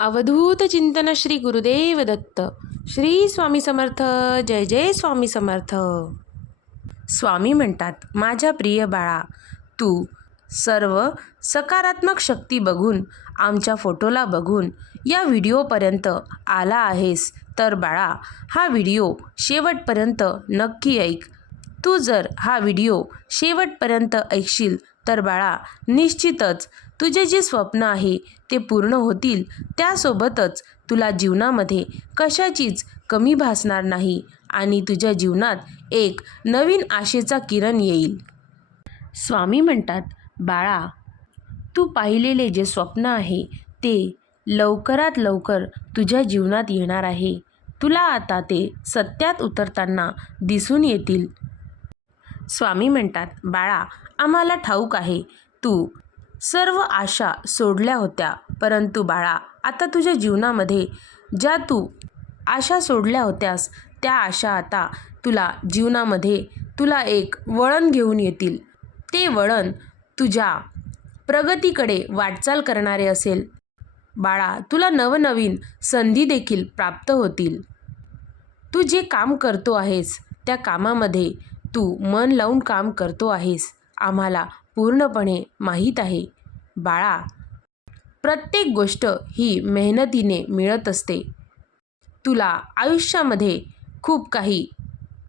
अवधूत चिंतन श्री गुरुदेव दत्त. श्री स्वामी समर्थ जय जय स्वामी समर्थ. स्वामी म्हणतात माझ्या प्रिय बाळा तू सर्व सकारात्मक शक्ती बघून आमच्या फोटोला बघून या व्हिडिओपर्यंत आला आहेस. तर बाळा हा व्हिडिओ शेवटपर्यंत नक्की ऐक. तू जर हा व्हिडिओ शेवटपर्यंत ऐकशील तर बाळा निश्चितच तुझे जे स्वप्न आहे ते पूर्ण होतील. त्यासोबतच तुला जीवनामध्ये कशाचीच कमी भासणार नाही आणि तुझ्या जीवनात एक नवीन आशेचा किरण येईल. स्वामी म्हणतात बाळा तू पाहिलेले जे स्वप्न आहे ते लवकरात लवकर तुझ्या जीवनात येणार आहे. तुला आता ते सत्यात उतरताना दिसून येतील. स्वामी म्हणतात बाळा आम्हाला ठाऊक आहे. तू सर्व आशा सोडल्या होत्या. परंतु बाळा आता तुझ्या जीवनामध्ये ज्या तू आशा सोडल्या होत्यास त्या आशा आता तुला जीवनामध्ये तुला एक वळण घेऊन येतील. ते वळण तुझ्या प्रगतीकडे वाटचाल करणारे असेल. बाळा तुला नवनवीन संधी देखील प्राप्त होतील. तू जे काम करतो आहेस त्या कामामध्ये तू मन लावून काम करतो आहेस. आम्हाला पूर्णपणे माहीत आहे. बाळा प्रत्येक गोष्ट ही मेहनतीने मिळत असते. तुला आयुष्यामध्ये खूप काही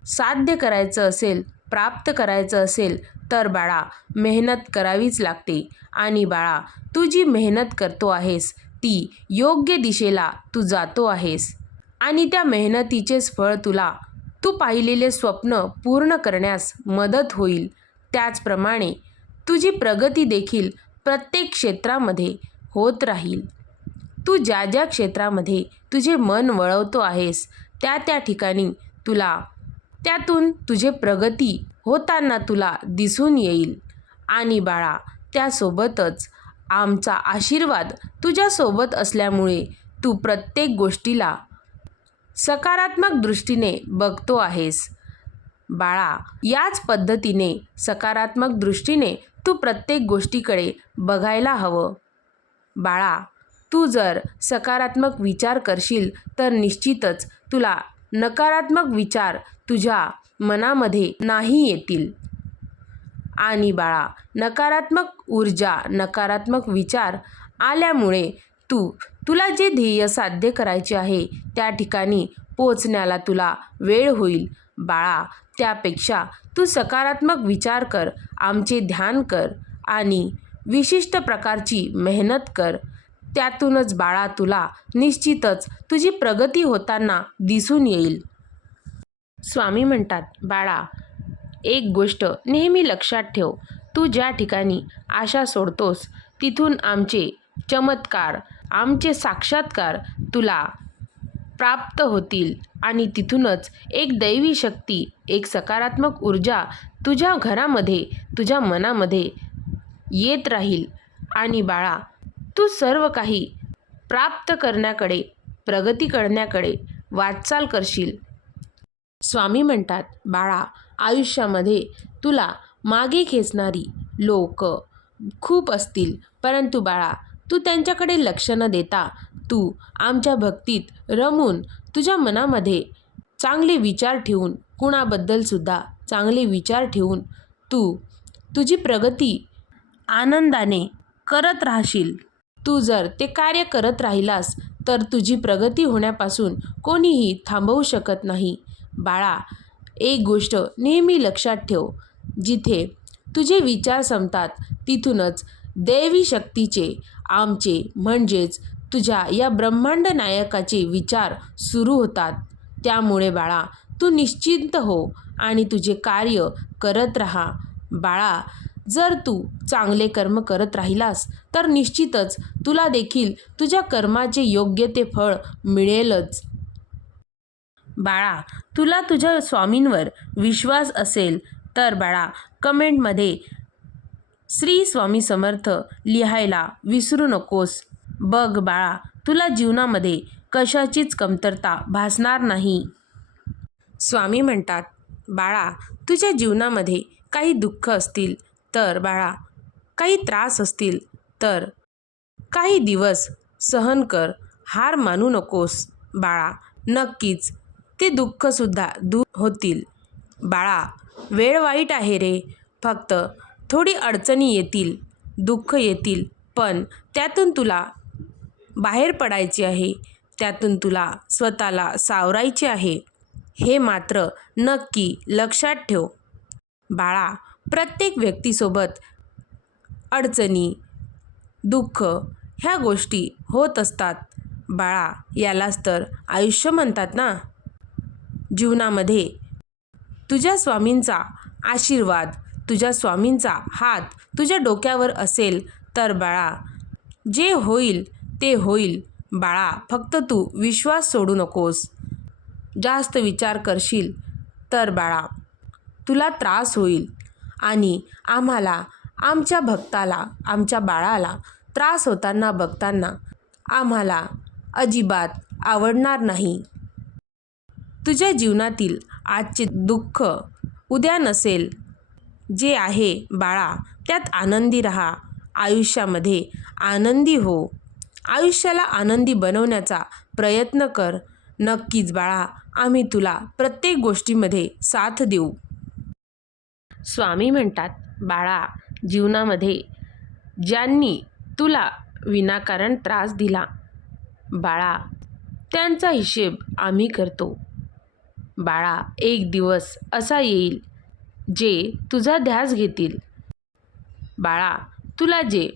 साध्य करायचं असेल प्राप्त करायचं असेल तर बाळा मेहनत करावीच लागते. आणि बाळा तू जी मेहनत करतो आहेस ती योग्य दिशेला तू जातो आहेस. आणि त्या मेहनतीचेच फळ तुला तू पाहिलेले स्वप्न पूर्ण करण्यास मदत होईल. त्याचप्रमाणे तुझी प्रगती देखील प्रत्येक क्षेत्रामध्ये होत राहील. तू ज्या ज्या क्षेत्रामध्ये तुझे मन वळवतो आहेस त्या त्या ठिकाणी तुला त्यातून तुझे प्रगती होताना तुला दिसून येईल. आणि बाळा त्यासोबतच आमचा आशीर्वाद तुझ्यासोबत असल्यामुळे तू प्रत्येक गोष्टीला सकारात्मक दृष्टीने बघतो आहेस. बाळा याच पद्धतीने सकारात्मक दृष्टीने तू प्रत्येक गोष्टीकडे बघायला हवं. बाळा तू जर सकारात्मक विचार करशील तर निश्चितच तुला नकारात्मक विचार तुझ्या मनामध्ये नाही येतील. आणि बाळा नकारात्मक ऊर्जा नकारात्मक विचार आल्यामुळे तू तुला जे ध्येय साध्य करायचे आहे त्या ठिकाणी पोचण्याला तुला वेळ होईल. बाळा त्यापेक्षा तू सकारात्मक विचार कर आमचे ध्यान कर आणि विशिष्ट प्रकारची मेहनत कर. त्यातूनच बाळा तुला निश्चितच तुझी प्रगती होताना दिसून येईल. स्वामी म्हणतात बाळा एक गोष्ट नेहमी लक्षात ठेव. तू ज्या ठिकाणी आशा सोडतोस तिथून आमचे चमत्कार आमचे साक्षात्कार तुला प्राप्त होतील. आणि तिथूनच एक दैवी शक्ती एक सकारात्मक ऊर्जा तुझ्या घरामध्ये तुझ्या मनामध्ये येत राहील. आणि बाळा तू सर्व काही प्राप्त करण्याकडे प्रगती करण्याकडे वाटचाल करशील. स्वामी म्हणतात बाळा आयुष्यामध्ये तुला मागे खेचणारी लोक खूप असतील. परंतु बाळा तू त्यांच्याकडे लक्ष न देता तू आमच्या भक्तीत रमून तुझ्या मनामध्ये चांगले विचार ठेवून कुणाबद्दलसुद्धा चांगले विचार ठेवून तू तुझी प्रगती आनंदाने करत राहशील. तू जर ते कार्य करत राहिलास तर तुझी प्रगती होण्यापासून कोणीही थांबवू शकत नाही. बाळा एक गोष्ट नेहमी लक्षात ठेव. जिथे तुझे विचार संपतात तिथूनच दैवी शक्तीचे आमचे म्हणजेच तुझ्या या ब्रह्मांड नायकाचे विचार सुरू होतात. त्यामुळे बाळा तू निश्चिंत हो आणि तुझे कार्य करत राहा. बाळा जर तू चांगले कर्म करत राहिलास तर निश्चितच तुला देखील तुझ्या कर्माचे योग्य ते फळ मिळेलच. बाळा तुला तुझ्या स्वामींवर विश्वास असेल तर बाळा कमेंटमध्ये श्री स्वामी समर्थ लिहायला विसरू नकोस. बघ बाळा तुला जीवनामध्ये कशाचीच कमतरता भासणार नाही. स्वामी म्हणतात बाळा तुझ्या जीवनामध्ये काही दुःख असतील तर बाळा काही त्रास असतील तर काही दिवस सहन कर हार मानू नकोस. बाळा नक्कीच ते दुःखसुद्धा दूर होतील. बाळा वेळ वाईट आहे रे फक्त थोडी अडचणी येतील दुःख येतील पण त्यातून तुला बाहेर पडायचे आहे त्यातून तुला स्वतःला सावरायचे आहे. हे मात्र नक्की लक्षात ठेव. बाळा प्रत्येक व्यक्तीसोबत अडचणी दुःख ह्या गोष्टी होत असतात. बाळा यालाच तर आयुष्य म्हणतात ना? जीवनामध्ये तुझ्या स्वामींचा आशीर्वाद तुझ्या स्वामींचा हात तुझ्या डोक्यावर असेल तर बाळा. जे होईल ते होईल. बाळा फक्त तू विश्वास सोडू नकोस. जास्त विचार करशील तर बाळा. तुला त्रास होईल आणि आम्हाला आमच्या भक्ताला आमच्या बाळाला त्रास होताना बघताना आम्हाला अजिबात आवडणार नाही. तुझ्या जीवनातील आजचे दुःख उद्या नसेल जे आहे बाळा त्यात आनंदी राहा. आयुष्यामध्ये आनंदी हो. आयुष्याला आनंदी बनवण्याचा प्रयत्न कर. नक्कीच बाळा आम्ही तुला प्रत्येक गोष्टीमध्ये साथ देऊ. स्वामी म्हणतात बाळा जीवनामध्ये ज्यांनी तुला विनाकारण त्रास दिला बाळा त्यांचा हिशेब आम्ही करतो. बाळा एक दिवस असा येईल जे तुझा ध्यास घेतील. बाळा तुला जे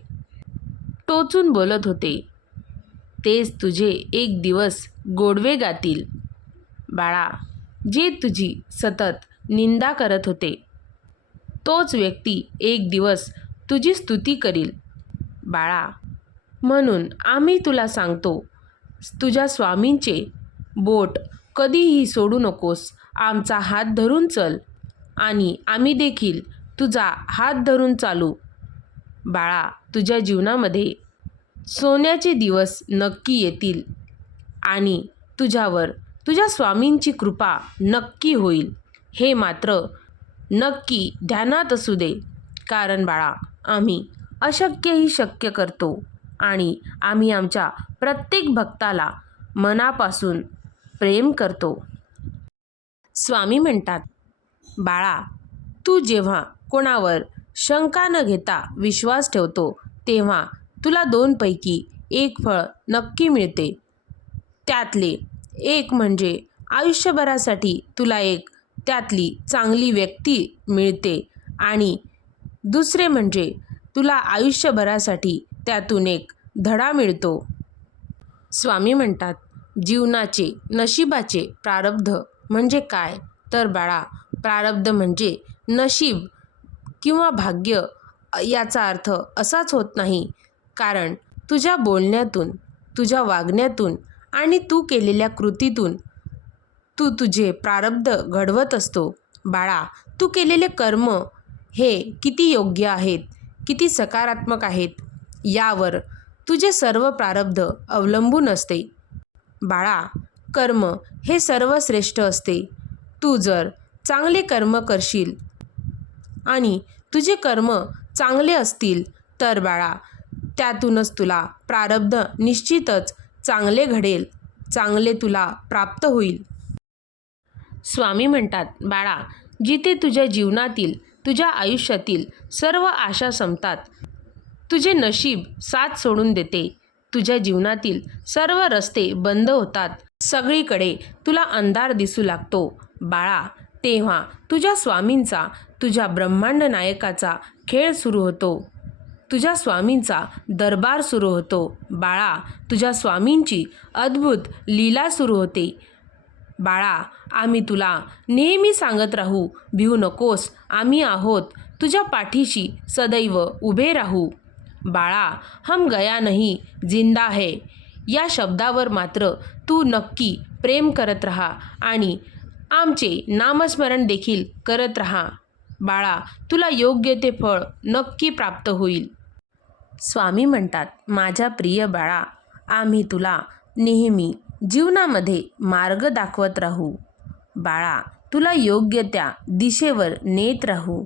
टोचून बोलत होते तेच तुझे एक दिवस गोडवे गातील. बाळा जे तुझी सतत निंदा करत होते तोच व्यक्ती एक दिवस तुझी स्तुती करील. बाळा म्हणून आम्ही तुला सांगतो तुझ्या स्वामींचे बोट कधीही सोडू नकोस आमचा हात धरून चल. आणि आम्ही देखील तुझा हात धरून चालू. बाळा तुझ्या जीवनामध्ये सोन्याचे दिवस नक्की येतील आणि तुझ्यावर तुझ्या स्वामींची कृपा नक्की होईल. हे मात्र नक्की ध्यानात असू दे. कारण बाळा आम्ही अशक्यही शक्य करतो आणि आम्ही आमच्या प्रत्येक भक्ताला मनापासून प्रेम करतो. स्वामी म्हणतात बाळा तू जेव्हा कोणावर शंका न घेता विश्वास ठेवतो तेव्हा तुला दोनपैकी एक फळ नक्की मिळते. त्यातले एक म्हणजे आयुष्यभरासाठी तुला एक त्यातली चांगली व्यक्ती मिळते आणि दुसरे म्हणजे तुला आयुष्यभरासाठी त्यातून एक धडा मिळतो. स्वामी म्हणतात जीवनाचे नशिबाचे प्रारब्ध म्हणजे काय? तर बाळा प्रारब्ध म्हणजे नशीब किंवा भाग्य याचा अर्थ असाच होत नाही. कारण तुझ्या बोलण्यातून तुझ्या वागण्यातून आणि तू केलेल्या कृतीतून तू तुझे प्रारब्ध घडवत असतो. बाळा तू केलेले कर्म हे किती योग्य आहेत किती सकारात्मक आहेत यावर तुझे सर्व प्रारब्ध अवलंबून असते. बाळा कर्म हे सर्वश्रेष्ठ असते. तू जर चांगले कर्म करशील. आणि तुझे कर्म चांगले असतील तर बाळा त्यातूनच तुला प्रारब्ध निश्चितच चांगले घडेल. चांगले तुला प्राप्त होईल. स्वामी म्हणतात बाळा जिथे तुझ्या जीवनातील तुझ्या आयुष्यातील सर्व आशा संपतात तुझे नशीब साथ सोडून देते. तुझ्या जीवनातील सर्व रस्ते बंद होतात. सगळीकडे तुला अंधार दिसू लागतो. बाळा तेव्हा तुझ्या स्वामींचा तुझ्या ब्रह्मांड नायकाचा खेळ सुरू होतो. तुझ्या स्वामींचा दरबार सुरू होतो. बाळा तुझ्या स्वामींची अद्भुत लीला सुरू होते. बाळा आम्ही तुला नेहमी सांगत राहू भिवू नकोस आम्ही आहोत तुझ्या पाठीशी सदैव उभे राहू. बाळा हम गया नहीं जिंदा है. या शब्दावर मात्र तू नक्की प्रेम करत राहा आणि आमचे नामस्मरण देखील करत राहा. बाळा तुला योग्य ते फळ नक्की प्राप्त होईल. स्वामी म्हणतात माझ्या प्रिय बाळा आम्ही तुला नेहमी जीवनामध्ये मार्ग दाखवत राहू. बाळा तुला योग्य त्या दिशेवर नेत राहू.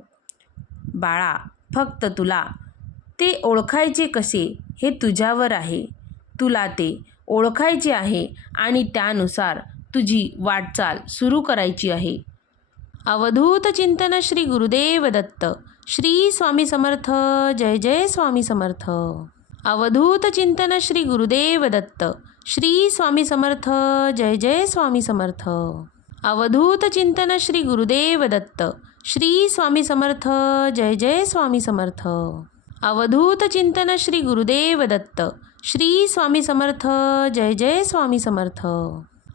बाळा फक्त तुला ते ओळखायचे कसे हे तुझ्यावर आहे. तुला ते ओळखायचे आहे आणि त्यानुसार तुझी वाटचाल सुरू करायची आहे. अवधूत चिंतन श्री गुरुदेव दत्त. श्री स्वामी समर्थ. जय जय स्वामी समर्थ. अवधूत चिंतन श्री गुरुदेव दत्त. श्री स्वामी समर्थ. जय जय स्वामी समर्थ. अवधूत चिंतन श्री गुरुदेव दत्त. श्री स्वामी समर्थ. जय जय स्वामी समर्थ. अवधूत चिंतन श्री गुरुदेव दत्त. श्री स्वामी समर्थ. जय जय स्वामी समर्थ.